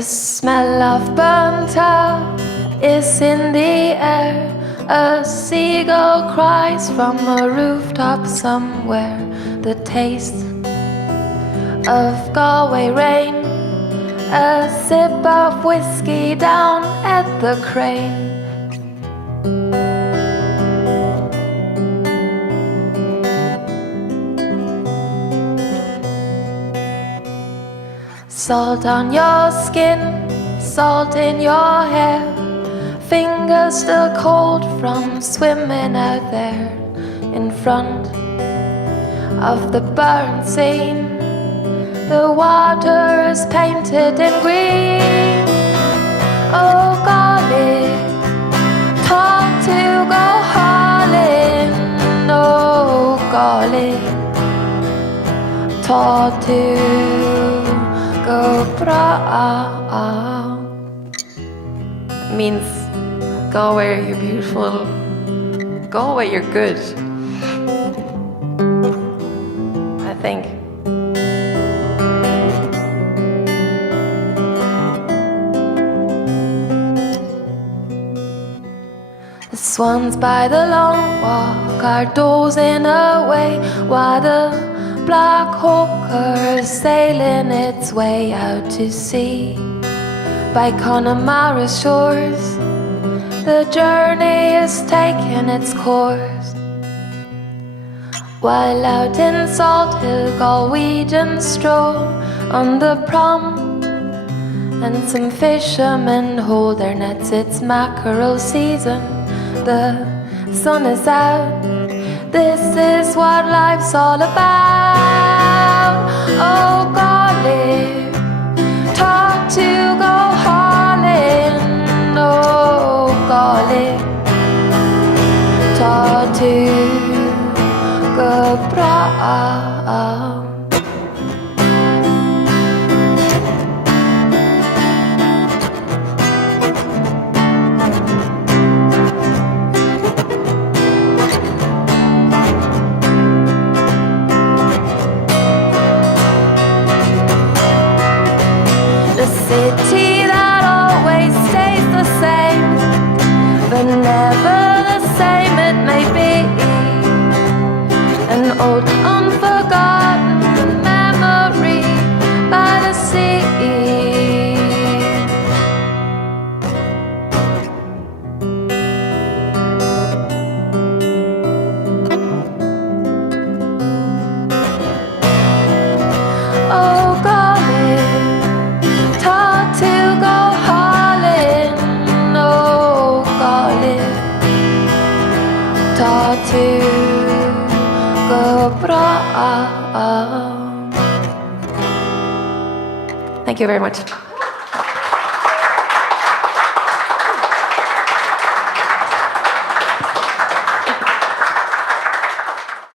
The smell of burnt out is in the air. A seagull cries from a rooftop somewhere. The taste of Galway rain, a sip of whiskey down at the Crane. Salt on your skin, salt in your hair, fingers still cold from swimming out there in front of the burn scene. The water is painted in green. Oh golly, taught to go hauling. Oh golly, taught to go bra. Means Galway, you're beautiful. Galway, you're good. I think. The swans by the long walk are dozing away while the Black Hawker is sailing its way out to sea. By Connemara's shores, the journey is taking its course. While out in Salt Hill, Galwegians stroll on the prom, and some fishermen hold their nets. It's mackerel season, the sun is out. This is what life's all about. Oh golly, taught to go hauling. Oh golly, taught to go bra. The city that always stays the same, but never the same it may be. An old unforgotten memory by the sea. Oh golly, taught to go hauling. Oh golly, taught to go bra. Thank you very much.